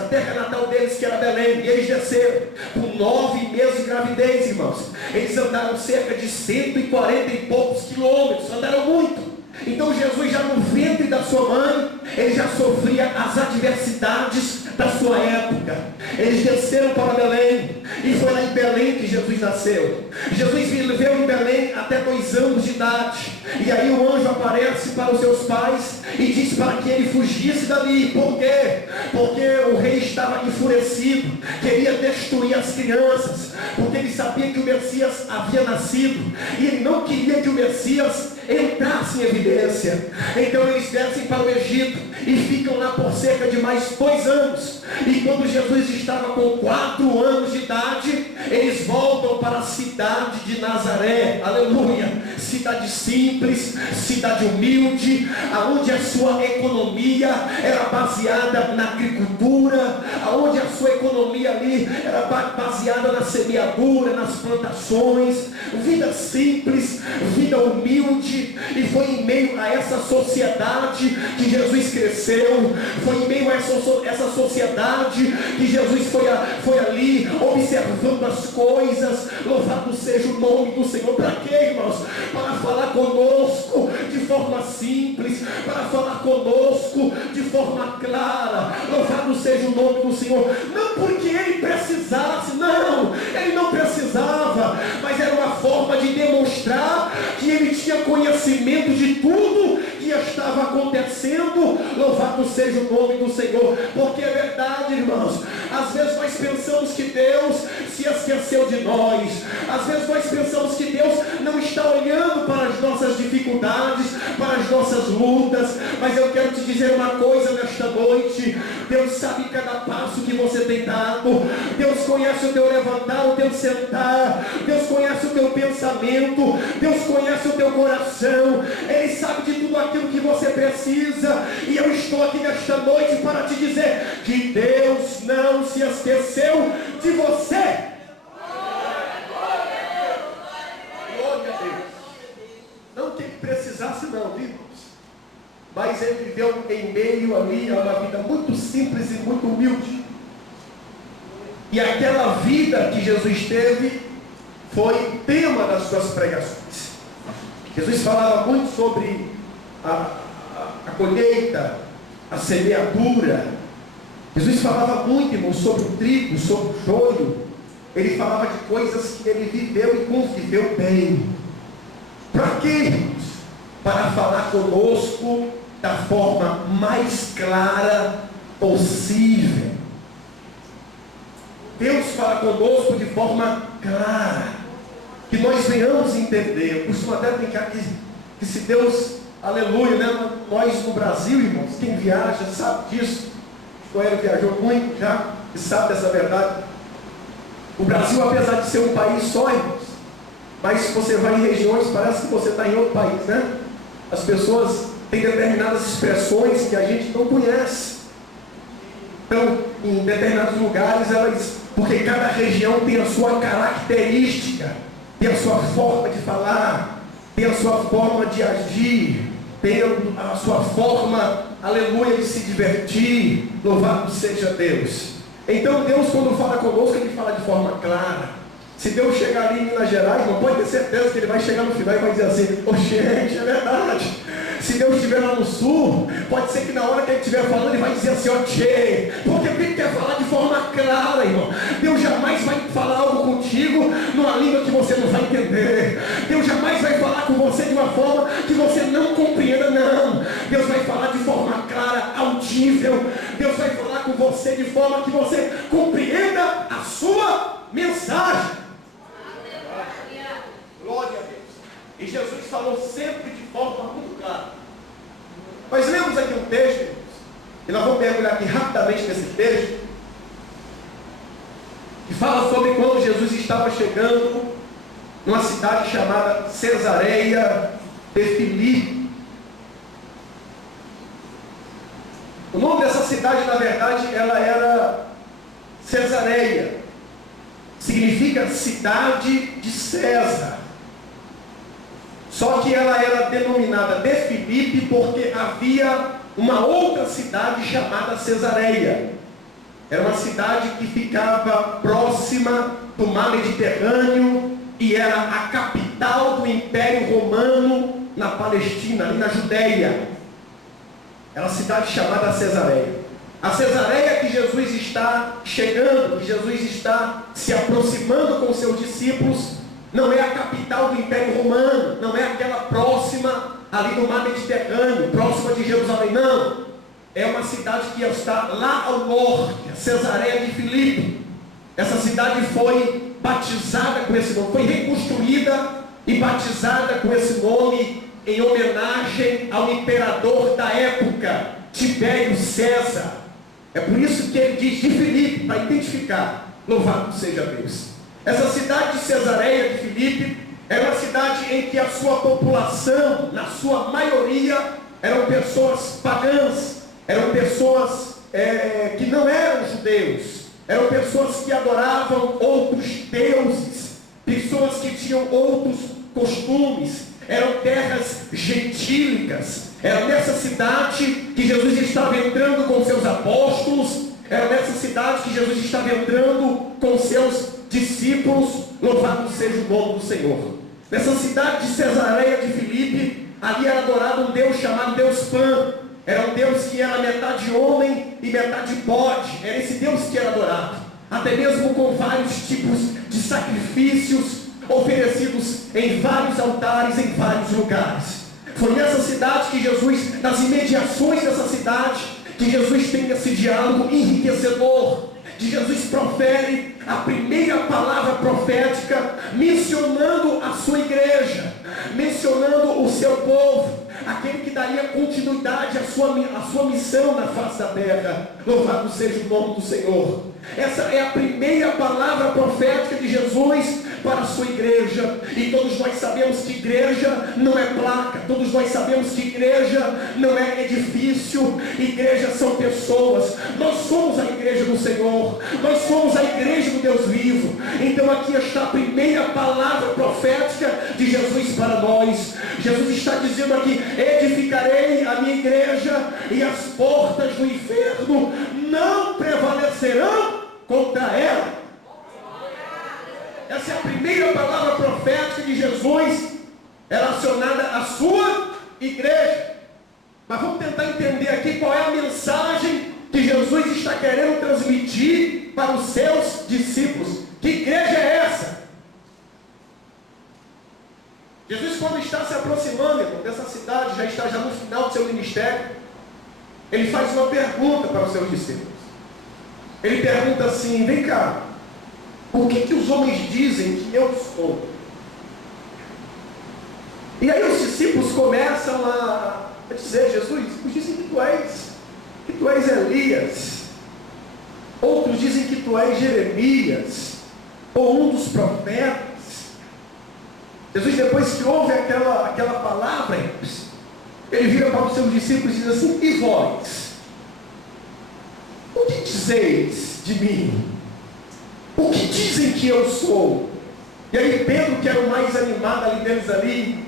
A terra natal deles, que era Belém, e eles desceram com 9 meses de gravidez, irmãos. Eles andaram cerca de 140 e poucos quilômetros, andaram muito. Então Jesus, já no ventre da sua mãe, ele já sofria as adversidades da sua época. Eles desceram para Belém, e foi lá em Belém que Jesus nasceu. Jesus viveu em Belém até 2 anos de idade, e aí o anjo aparece para os seus pais e diz para que ele fugisse dali. Por quê? Porque o rei estava enfurecido, queria destruir as crianças, porque ele sabia que o Messias havia nascido, e ele não queria que o Messias entrasse em evidência. Então eles descem para o Egito e ficam lá por cerca de mais 2 anos. E quando Jesus estava com 4 anos de idade, eles voltam para a cidade de Nazaré. Aleluia! Cidade simples, cidade humilde, aonde a sua economia era baseada na agricultura, aonde a sua economia ali era baseada na semeadura, nas plantações. Vida simples, vida humilde. E foi em meio a essa sociedade que Jesus cresceu. Foi em meio a essa sociedade que Jesus foi ali observando as coisas. Louvado seja o nome do Senhor. Para quê, irmãos? Para falar conosco de forma simples, para falar conosco de forma clara. Louvado seja o nome do Senhor. Não porque ele precisasse, não, ele não precisava, mas era uma forma de demonstrar que ele tinha conhecimento de tudo que estava acontecendo. Louvado seja o nome do Senhor. Porque é verdade, irmãos, às vezes nós pensamos que Deus se esqueceu de nós, às vezes nós pensamos que Deus não está olhando para as nossas dificuldades, para as nossas lutas. Mas eu quero te dizer uma coisa nesta noite: Deus sabe cada passo que você tem dado. Deus conhece o teu levantar, o teu sentar. Deus conhece o teu pensamento. Deus conhece o teu coração. Ele sabe de tudo aquilo que você precisa. E eu estou aqui nesta noite para te dizer que Deus não se esqueceu de você. Glória a Deus. Não que ele precisasse, não, viu? Mas ele viveu em meio ali a uma vida muito simples e muito humilde. E aquela vida que Jesus teve foi tema das suas pregações. Jesus falava muito sobre a colheita, a semeadura. Jesus falava muito, irmão, sobre o trigo, sobre o joio. Ele falava de coisas que ele viveu e conviveu bem. Para quê, irmãos? Para falar conosco da forma mais clara possível. Deus fala conosco de forma clara, que nós venhamos entender. Eu costumo até brincar que se Deus, aleluia, né? Nós no Brasil, irmãos, quem viaja sabe disso. O Coelho viajou muito já e sabe dessa verdade. O Brasil, apesar de ser um país só, irmãos, mas se você vai em regiões, parece que você está em outro país, né? As pessoas têm determinadas expressões que a gente não conhece. Então, em determinados lugares, porque cada região tem a sua característica, tem a sua forma de falar, tem a sua forma de agir, tem a sua forma, aleluia, de se divertir. Louvado seja Deus. Então Deus, quando fala conosco, ele fala de forma clara. Se Deus chegar ali em Minas Gerais, não pode ter certeza que ele vai chegar no final e vai dizer assim: ô gente, é verdade. Se Deus estiver lá no sul, pode ser que na hora que ele estiver falando, ele vai dizer assim: ó tchê. Porque ele quer falar de forma clara, irmão. Deus jamais vai falar algo contigo numa língua que você não vai entender. Deus jamais vai falar com você de uma forma que você não compreenda, não. Deus vai falar de forma clara, audível. Deus vai falar com você de forma que você compreenda a sua mensagem. Glória a Deus. E Jesus falou sempre de forma muito clara. Nós lemos aqui um texto, irmãos, e nós vamos mergulhar aqui rapidamente nesse texto, que fala sobre quando Jesus estava chegando numa cidade chamada Cesareia de Filipe. O nome dessa cidade, na verdade, ela era Cesareia. Significa cidade de César. Só que ela era denominada de Filipe porque havia uma outra cidade chamada Cesareia. Era uma cidade que ficava próxima do mar Mediterrâneo e era a capital do Império Romano na Palestina, ali na Judéia. Era a cidade chamada Cesareia. A Cesareia que Jesus está chegando, que Jesus está se aproximando com seus discípulos, não é a capital do Império Romano, não é aquela próxima ali do mar Mediterrâneo, próxima de Jerusalém, não. É uma cidade que está lá ao norte, a Cesareia de Filipe. Essa cidade foi batizada com esse nome, foi reconstruída e batizada com esse nome em homenagem ao imperador da época, Tibério César. É por isso que ele diz de Filipe, para identificar, louvado seja Deus. Essa cidade de Cesareia de Filipe era uma cidade em que a sua população, na sua maioria, eram pessoas pagãs, eram pessoas que não eram judeus, eram pessoas que adoravam outros deuses, pessoas que tinham outros costumes, eram terras gentílicas. Era nessa cidade que Jesus estava entrando com seus apóstolos, era nessa cidade que Jesus estava entrando com seus discípulos, louvado seja o nome do Senhor. Nessa cidade de Cesareia de Filipe, ali era adorado um Deus chamado Deus Pan. Era um Deus que era metade homem e metade bode. Era esse Deus que era adorado, até mesmo com vários tipos de sacrifícios oferecidos em vários altares, em vários lugares. Foi nessa cidade que Jesus, nas imediações dessa cidade, que Jesus tem esse diálogo enriquecedor, que Jesus profere a primeira palavra profética, mencionando a sua igreja, mencionando o seu povo, aquele que daria continuidade à sua missão na face da terra. Louvado seja o nome do Senhor. Essa é a primeira palavra profética de Jesus para a sua igreja. E todos nós sabemos que igreja não é placa, todos nós sabemos que igreja não é edifício, igreja são pessoas. Nós somos a igreja do Senhor, nós somos a igreja do Deus vivo. Então aqui está a primeira palavra profética de Jesus para nós. Jesus está dizendo aqui: edificarei a minha igreja e as portas do inferno não prevalecerão contra ela. Essa é a primeira palavra profética de Jesus relacionada à sua igreja. Mas vamos tentar entender aqui qual é a mensagem que Jesus está querendo transmitir para os seus discípulos. Que igreja é essa? Jesus, quando está se aproximando, irmão, dessa cidade, já está no final do seu ministério, ele faz uma pergunta para os seus discípulos. Ele pergunta assim: vem cá, o que os homens dizem que eu sou? E aí os discípulos começam a dizer: Jesus, uns dizem que tu és Elias, outros dizem que tu és Jeremias, ou um dos profetas. Jesus, depois que ouve aquela palavra, ele vira para os seus discípulos e diz assim: e vós? O que dizeis de mim? O que dizem que eu sou? E aí Pedro, que era o mais animado ali deles ali,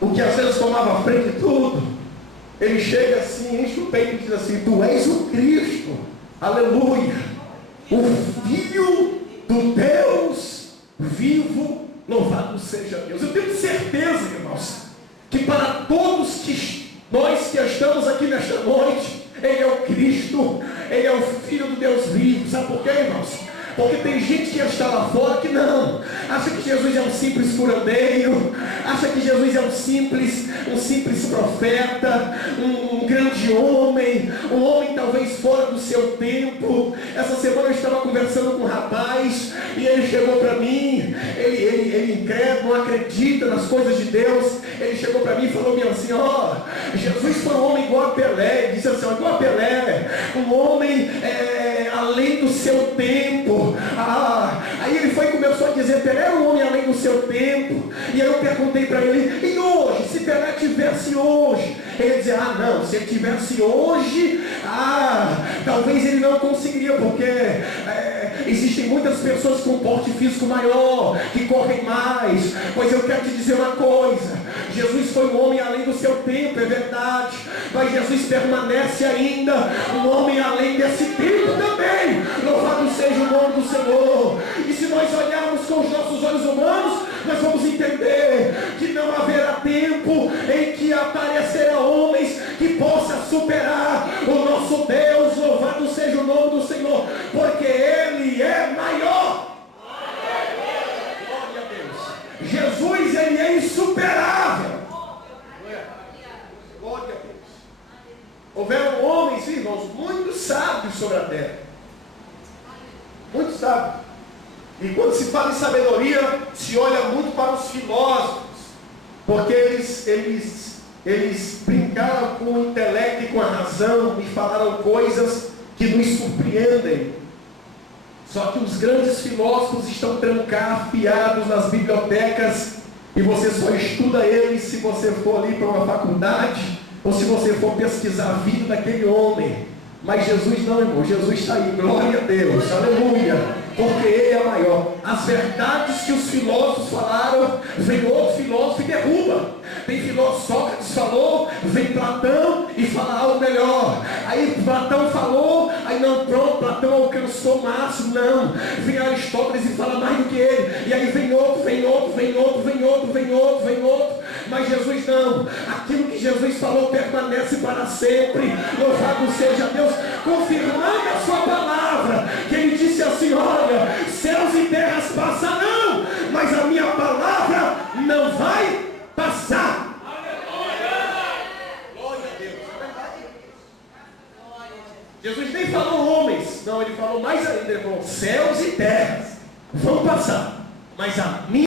o que às vezes tomava a frente de tudo, ele chega assim, enche o peito e diz assim: tu és o Cristo, aleluia, o Filho do Deus vivo, louvado seja Deus. Eu tenho certeza, irmãos, que para todos nós que estamos aqui nesta noite, Ele é o Cristo, Ele é o Filho do Deus vivo. Sabe por quê, irmãos? Porque tem gente que está lá fora que não, acha que Jesus é um simples curandeiro, acha que Jesus é um simples profeta, um grande homem, um homem talvez fora do seu tempo. Essa semana eu estava conversando com um rapaz e ele chegou para mim, ele incrédulo, não acredita nas coisas de Deus. Ele chegou para mim e falou assim: Jesus foi um homem igual a Pelé. Ele disse assim: igual a Pelé, um homem além do seu tempo. Aí ele foi e começou a dizer: Pelé era um homem além do seu tempo. E aí eu perguntei para ele: e hoje, se Pelé tivesse hoje? Ele dizia: não, se ele tivesse hoje, talvez ele não conseguiria, porque existem muitas pessoas com porte físico maior, que correm mais. Pois eu quero te dizer uma coisa: Jesus foi um homem além do seu tempo, é verdade, mas Jesus permanece ainda um homem além desse tempo também. seja o nome do Senhor. E se nós olharmos com os nossos olhos humanos, nós vamos entender que não haverá tempo em que aparecerão homens que possam superar o nosso Deus. Louvado seja o nome do Senhor, porque Ele é maior. Glória a Deus. Jesus, Ele é insuperável. Glória a Deus. Houveram homens, irmãos, muito sábios sobre a terra. Muito sábios. E quando se fala em sabedoria, se olha muito para os filósofos, porque eles brincaram com o intelecto e com a razão e falaram coisas que nos surpreendem. Só que os grandes filósofos estão trancafiados nas bibliotecas e você só estuda eles se você for ali para uma faculdade ou se você for pesquisar a vida daquele homem. Mas Jesus não, irmão. Jesus está aí. Glória a Deus. Aleluia. Porque Ele é maior. As verdades que os filósofos falaram, vem outro filósofo e derruba. Tem filósofo, Sócrates falou, vem Platão e fala algo melhor. Aí Platão falou, aí não, pronto, Platão alcançou o máximo. Não, vem Aristóteles e fala mais do que ele. E aí vem outro, vem outro, vem outro, vem outro, vem outro, vem outro. Mas Jesus não. Aquilo que Jesus falou permanece para sempre. Louvado seja Deus, confirmando a sua palavra, que Ele disse assim: olha, céus e terras passarão, mas a minha palavra não vai passar. Glória a Deus. Jesus nem falou homens, não, Ele falou mais ainda. Ele falou: céus e terras vão passar, mas a minha